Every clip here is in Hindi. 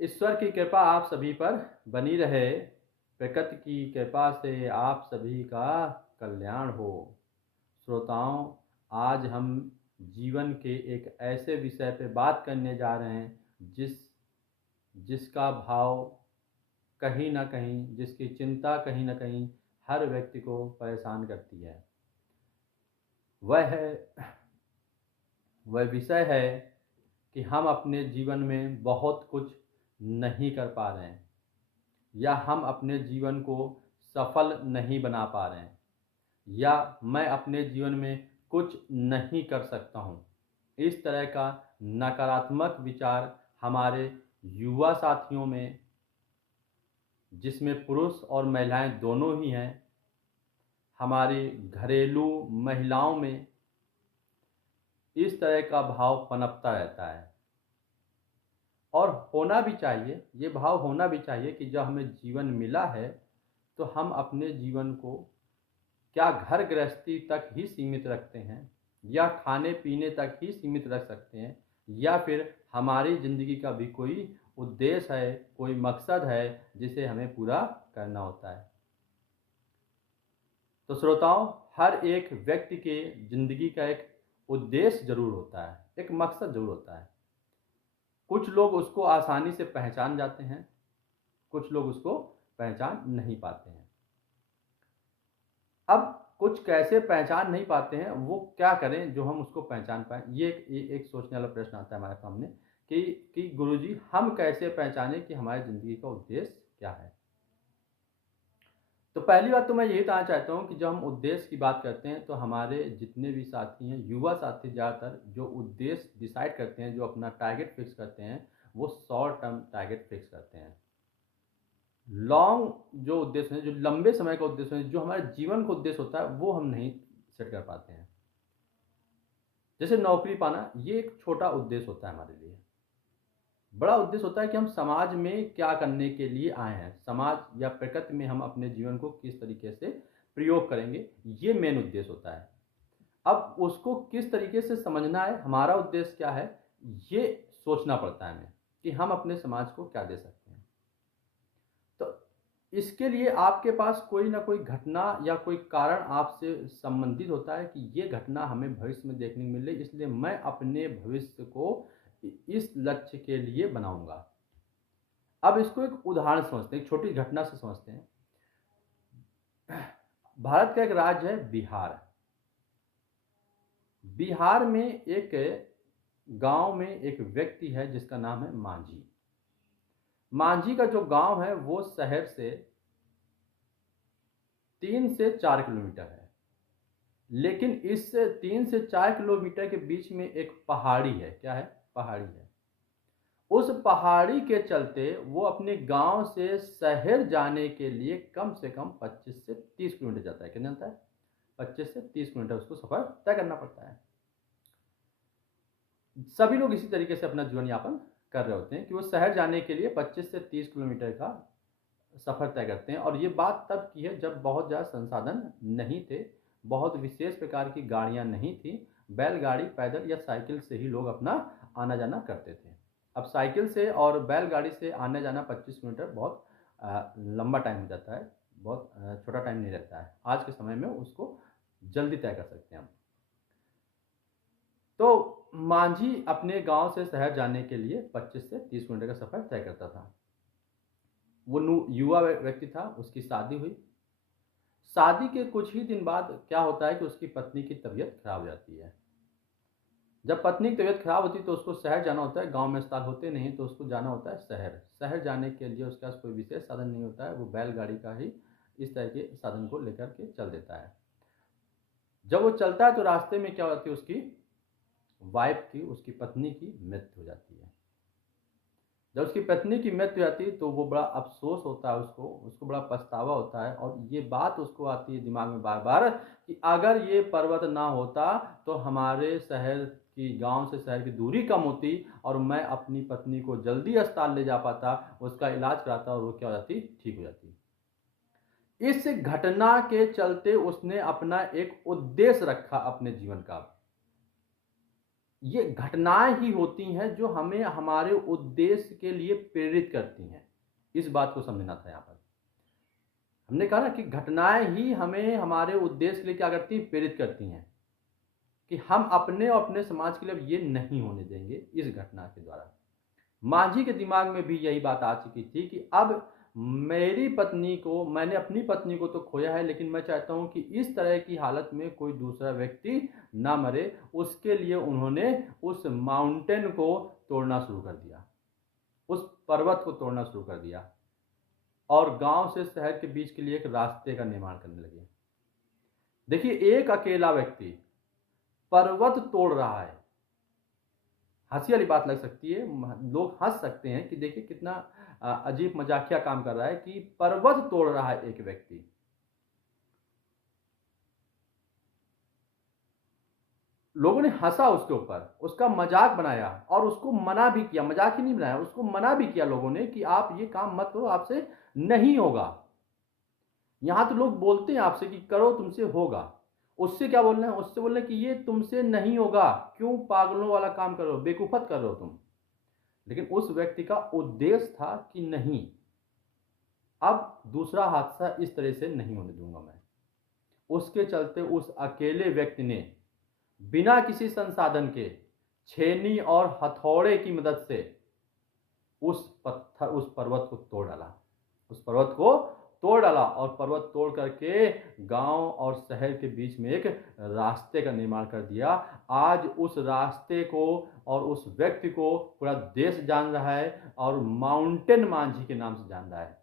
ईश्वर की कृपा आप सभी पर बनी रहे। प्रकृति की कृपा से आप सभी का कल्याण हो। श्रोताओं, आज हम जीवन के एक ऐसे विषय पे बात करने जा रहे हैं जिसका भाव कहीं ना कहीं, जिसकी चिंता कहीं ना कहीं हर व्यक्ति को परेशान करती है। वह है वह विषय है कि हम अपने जीवन में बहुत कुछ नहीं कर पा रहे हैं, या हम अपने जीवन को सफल नहीं बना पा रहे हैं, या मैं अपने जीवन में कुछ नहीं कर सकता हूँ। इस तरह का नकारात्मक विचार हमारे युवा साथियों में, जिसमें पुरुष और महिलाएं दोनों ही हैं, हमारी घरेलू महिलाओं में इस तरह का भाव पनपता रहता है। और होना भी चाहिए, ये भाव होना भी चाहिए कि जब हमें जीवन मिला है तो हम अपने जीवन को क्या घर गृहस्थी तक ही सीमित रखते हैं, या खाने पीने तक ही सीमित रख सकते हैं, या फिर हमारी ज़िंदगी का भी कोई उद्देश्य है, कोई मकसद है जिसे हमें पूरा करना होता है। तो श्रोताओं, हर एक व्यक्ति के ज़िंदगी का एक उद्देश्य जरूर होता है, एक मकसद जरूर होता है। कुछ लोग उसको आसानी से पहचान जाते हैं, कुछ लोग उसको पहचान नहीं पाते हैं। अब कुछ कैसे पहचान नहीं पाते हैं, वो क्या करें जो हम उसको पहचान पाएँ? ये एक सोचने वाला प्रश्न आता है हमारे सामने कि गुरुजी, हम कैसे पहचानें कि हमारी ज़िंदगी का उद्देश्य क्या है? तो पहली बात तो मैं यही बताना चाहता हूँ कि जब हम उद्देश्य की बात करते हैं तो हमारे जितने भी साथी हैं, युवा साथी ज़्यादातर जो उद्देश्य डिसाइड करते हैं, जो अपना टारगेट फिक्स करते हैं, वो शॉर्ट टर्म टारगेट फिक्स करते हैं। लॉन्ग जो उद्देश्य है, जो लंबे समय का उद्देश्य है, जो हमारे जीवन का उद्देश्य होता है, वो हम नहीं सेट कर पाते हैं। जैसे नौकरी पाना, ये एक छोटा उद्देश्य होता है हमारे लिए। बड़ा उद्देश्य होता है कि हम समाज में क्या करने के लिए आए हैं, समाज या प्रकृति में हम अपने जीवन को किस तरीके से प्रयोग करेंगे, ये मेन उद्देश्य होता है। अब उसको किस तरीके से समझना है, हमारा उद्देश्य क्या है, ये सोचना पड़ता है हमें कि हम अपने समाज को क्या दे सकते हैं। तो इसके लिए आपके पास कोई ना कोई घटना या कोई कारण आपसे संबंधित होता है कि ये घटना हमें भविष्य में देखने को मिल रही, इसलिए मैं अपने भविष्य को इस लक्ष्य के लिए बनाऊंगा। अब इसको एक उदाहरण समझते हैं, एक छोटी घटना से समझते हैं। भारत का एक राज्य है बिहार। बिहार में एक गांव में एक व्यक्ति है जिसका नाम है मांझी। मांझी का जो गांव है वो शहर से 3 से 4 किलोमीटर है, लेकिन इस 3 से 4 किलोमीटर के बीच में एक पहाड़ी है। क्या है? पहाड़ी है। उस पहाड़ी के चलते वो अपने गांव से शहर जाने के लिए कम से कम 25 से 30 किलोमीटर जाता है। कितना जाता है? 25 से 30 किलोमीटर उसको सफर तय करना पड़ता है। सभी लोग इसी तरीके से अपना जीवन यापन कर रहे होते हैं कि वो शहर जाने के लिए 25 से 30 किलोमीटर का सफ़र तय करते हैं। और ये बात तब की है जब बहुत ज़्यादा संसाधन नहीं थे, बहुत विशेष प्रकार की गाड़ियाँ नहीं थी। बैलगाड़ी, पैदल या साइकिल से ही लोग अपना आना जाना करते थे। अब साइकिल से और बैलगाड़ी से आना जाना 25 किलोमीटर बहुत लंबा टाइम हो जाता है, बहुत छोटा टाइम नहीं रहता है। आज के समय में उसको जल्दी तय कर सकते हैं हम। तो मांझी अपने गांव से शहर जाने के लिए 25 से 30 किलोमीटर का सफ़र तय करता था। वो युवा व्यक्ति था, उसकी शादी हुई। शादी के कुछ ही दिन बाद क्या होता है कि उसकी पत्नी की तबीयत खराब हो जाती है। जब पत्नी की तबीयत खराब होती है तो उसको शहर जाना होता है। गांव में अस्पताल होते नहीं, तो उसको जाना होता है शहर। शहर जाने के लिए उसके पास कोई विशेष साधन नहीं होता है, वो बैलगाड़ी का ही इस तरह के साधन को लेकर के चल देता है। जब वो चलता है तो रास्ते में क्या होती है, उसकी वाइफ की, उसकी पत्नी की मृत्यु हो जाती है। जब उसकी पत्नी की मृत्यु हो जाती है तो वो बड़ा अफसोस होता है, उसको बड़ा पछतावा होता है। और ये बात उसको आती है दिमाग में बार बार कि अगर ये पर्वत ना होता तो हमारे शहर की, गांव से शहर की दूरी कम होती और मैं अपनी पत्नी को जल्दी अस्पताल ले जा पाता, उसका इलाज कराता और वो क्या हो जाती, ठीक हो जाती। इस घटना के चलते उसने अपना एक उद्देश्य रखा अपने जीवन का। ये घटनाएं ही होती हैं जो हमें हमारे उद्देश्य के लिए प्रेरित करती हैं। इस बात को समझना था यहाँ पर। हमने कहा ना कि घटनाएं ही हमें हमारे उद्देश्य के लिए क्या करती हैं, प्रेरित करती हैं, कि हम अपने और अपने समाज के लिए अब ये नहीं होने देंगे इस घटना के द्वारा। माझी के दिमाग में भी यही बात आ चुकी थी कि अब मैंने अपनी पत्नी को तो खोया है, लेकिन मैं चाहता हूं कि इस तरह की हालत में कोई दूसरा व्यक्ति ना मरे। उसके लिए उन्होंने उस माउंटेन को तोड़ना शुरू कर दिया, उस पर्वत को तोड़ना शुरू कर दिया और गांव से शहर के बीच के लिए एक रास्ते का निर्माण करने लगे। देखिए, एक अकेला व्यक्ति पर्वत तोड़ रहा है। हंसी वाली बात लग सकती है, लोग हंस सकते हैं कि देखिए कितना अजीब मजाकिया काम कर रहा है कि पर्वत तोड़ रहा है एक व्यक्ति। लोगों ने हंसा उसके ऊपर, उसका मजाक बनाया और उसको मना भी किया। मजाक ही नहीं बनाया, उसको मना भी किया लोगों ने कि आप ये काम मत करो, आपसे नहीं होगा। यहां तो लोग बोलते हैं आपसे कि करो, तुमसे होगा। उससे क्या बोलना है, उससे बोलना है कि ये तुमसे नहीं होगा, क्यों पागलों वाला काम करो, बेकूफत कर रहे हो तुम। लेकिन उस व्यक्ति का उद्देश्य था कि नहीं, अब दूसरा हादसा इस तरह से नहीं होने दूंगा मैं। उसके चलते उस अकेले व्यक्ति ने बिना किसी संसाधन के छेनी और हथौड़े की मदद से उस पर्वत को तोड़ डाला। उस पर्वत को तोड़ डाला और पर्वत तोड़ करके गांव और शहर के बीच में एक रास्ते का निर्माण कर दिया। आज उस रास्ते को और उस व्यक्ति को पूरा देश जान रहा है और माउंटेन मांझी के नाम से जान रहा है,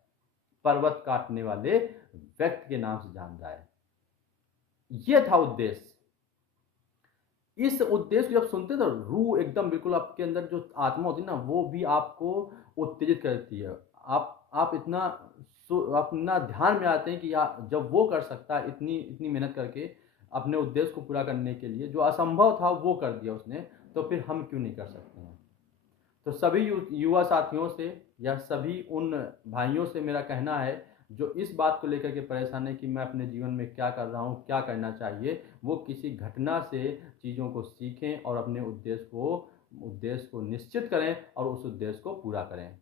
पर्वत काटने वाले व्यक्ति के नाम से जान रहा है। यह था उद्देश्य। इस उद्देश्य को जब सुनते तो रूह एकदम बिल्कुल आपके अंदर जो आत्मा होती है ना, वो भी आपको उत्तेजित करती है। आप इतना अपना ध्यान में आते हैं कि जब वो कर सकता है इतनी इतनी मेहनत करके अपने उद्देश्य को पूरा करने के लिए, जो असंभव था वो कर दिया उसने, तो फिर हम क्यों नहीं कर सकते हैं। तो सभी युवा साथियों से या सभी उन भाइयों से मेरा कहना है जो इस बात को लेकर के परेशान है कि मैं अपने जीवन में क्या कर रहा हूँ, क्या करना चाहिए, वो किसी घटना से चीज़ों को सीखें और अपने उद्देश्य को निश्चित करें और उस उद्देश्य को पूरा करें।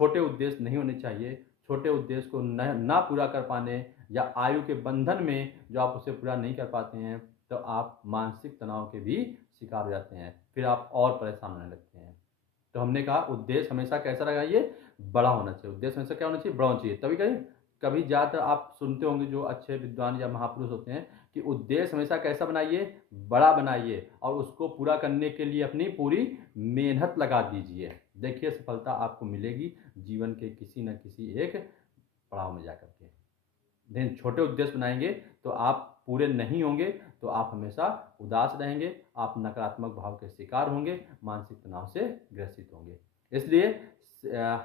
छोटे उद्देश्य नहीं होने चाहिए। छोटे उद्देश्य को ना पूरा कर पाने या आयु के बंधन में जो आप उसे पूरा नहीं कर पाते हैं, तो आप मानसिक तनाव के भी शिकार हो जाते हैं, फिर आप और परेशान होने लगते हैं। तो हमने कहा उद्देश्य हमेशा कैसा लगाइए, बड़ा होना चाहिए। उद्देश्य हमेशा क्या होना चाहिए, बड़ा होना चाहिए। तभी कभी ज़्यादातर आप सुनते होंगे जो अच्छे विद्वान या महापुरुष होते हैं कि उद्देश्य हमेशा कैसा बनाइए, बड़ा बनाइए और उसको पूरा करने के लिए अपनी पूरी मेहनत लगा दीजिए। देखिए सफलता आपको मिलेगी जीवन के किसी न किसी एक पड़ाव में जाकर के। लेकिन छोटे उद्देश्य बनाएंगे तो आप पूरे नहीं होंगे, तो आप हमेशा उदास रहेंगे, आप नकारात्मक भाव के शिकार होंगे, मानसिक तनाव से ग्रसित होंगे। इसलिए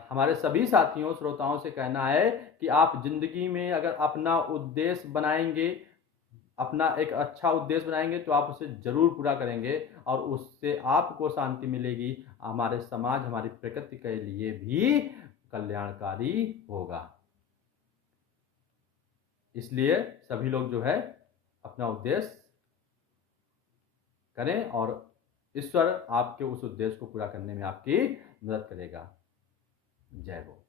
हमारे सभी साथियों श्रोताओं से कहना है कि आप जिंदगी में अगर अपना उद्देश्य बनाएंगे, अपना एक अच्छा उद्देश्य बनाएंगे, तो आप उसे जरूर पूरा करेंगे और उससे आपको शांति मिलेगी, हमारे समाज हमारी प्रकृति के लिए भी कल्याणकारी होगा। इसलिए सभी लोग जो है अपना उद्देश्य करें और ईश्वर आपके उस उद्देश्य को पूरा करने में आपकी मदद करेगा। जय हो।